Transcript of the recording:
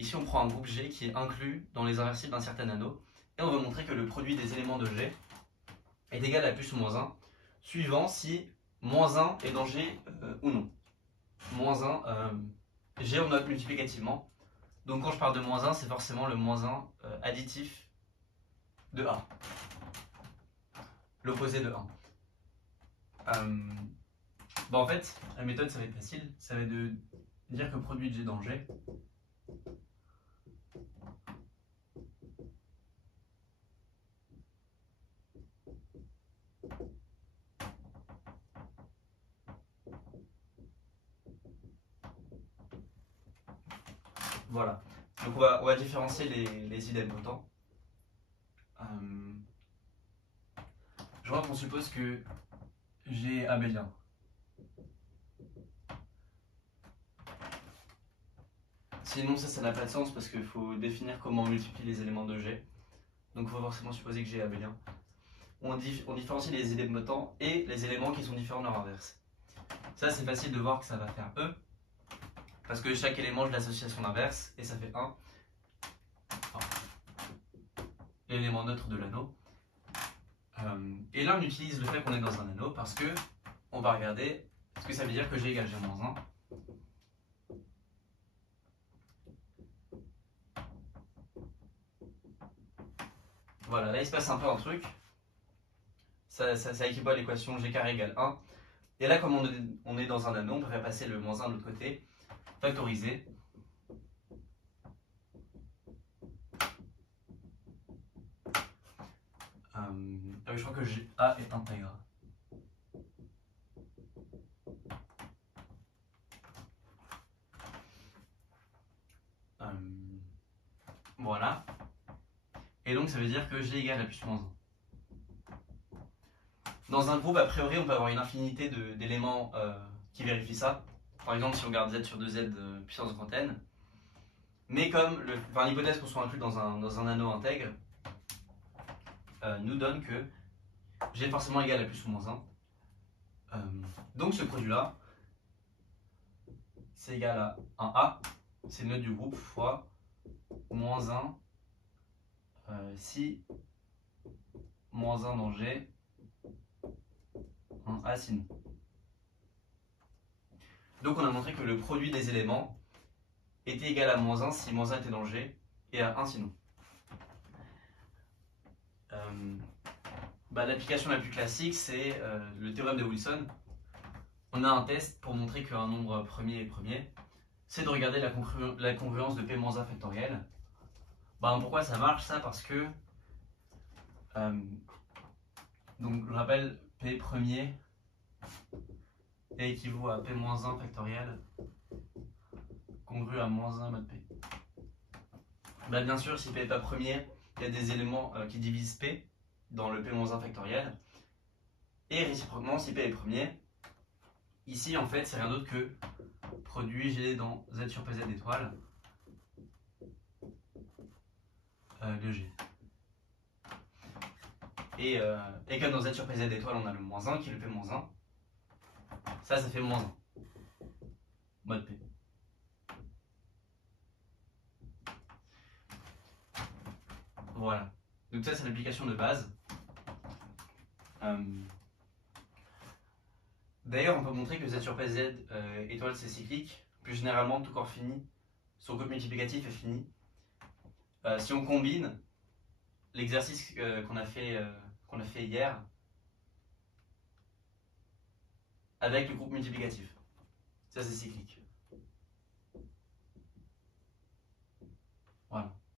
ici on prend un groupe G qui est inclus dans les inversibles d'un certain anneau, et on veut montrer que le produit des éléments de G est égal à plus ou moins 1, suivant si moins 1 est dans G ou non. Moins 1, G on note multiplicativement, donc quand je parle de moins 1, c'est forcément le moins 1 additif de A, l'opposé de 1. En fait, la méthode ça va être facile, ça va être de dire que produit de G dans G voilà. Donc on va différencier les idempotents. Je vois qu'on suppose que G est abélien. Sinon ça n'a pas de sens parce qu'il faut définir comment on multiplie les éléments de G. Donc il faut forcément supposer que G est abélien. On différencie les idempotents et les éléments qui sont différents de leur inverse. Ça c'est facile de voir que ça va faire E, parce que chaque élément je l'associe à son inverse, et ça fait 1. L'élément neutre de l'anneau. Et là on utilise le fait qu'on est dans un anneau parce que on va regarder ce que ça veut dire que G égale G-1. Voilà, là il se passe un peu un truc. Ça équivaut à l'équation G carré égale 1. Et là, comme on est dans un anneau, on peut faire passer le moins 1 de l'autre côté, factoriser. Je crois que A est intègre. Voilà. Et donc ça veut dire que G égale à plus ou moins 1. Dans un groupe, a priori, on peut avoir une infinité d'éléments qui vérifient ça. Par exemple, si on garde Z sur 2Z puissance grand N. Mais comme l'hypothèse qu'on soit inclus dans un anneau intègre nous donne que G est forcément égal à plus ou moins 1. Donc ce produit-là, c'est égal à 1A, c'est le nœud du groupe, fois moins 1 si moins 1 dans G, 1A sinon. Donc on a montré que le produit des éléments était égal à moins 1 si moins 1 était dans G, et à 1 sinon. L'application la plus classique, c'est le théorème de Wilson. On a un test pour montrer qu'un nombre premier est premier. C'est de regarder la congruence de P-1 factoriel. Pourquoi ça marche ça? Parce que, donc je rappelle, P premier équivaut à P-1 factoriel congru à moins 1 mod P. Bien sûr, si P n'est pas premier, il y a des éléments qui divisent P dans le P-1 factoriel. Et réciproquement, si P est premier, ici en fait c'est rien d'autre que produit G dans Z sur PZ d'étoile de G. Et comme dans Z sur PZ d'étoile on a le moins 1 qui est le P-1, ça fait moins 1 mod P. Voilà, donc ça c'est l'application de base. D'ailleurs on peut montrer que Z sur PZ étoile c'est cyclique. Plus généralement tout corps fini, son groupe multiplicatif est fini. Si on combine l'exercice qu'on a fait hier avec le groupe multiplicatif, ça c'est cyclique. Voilà.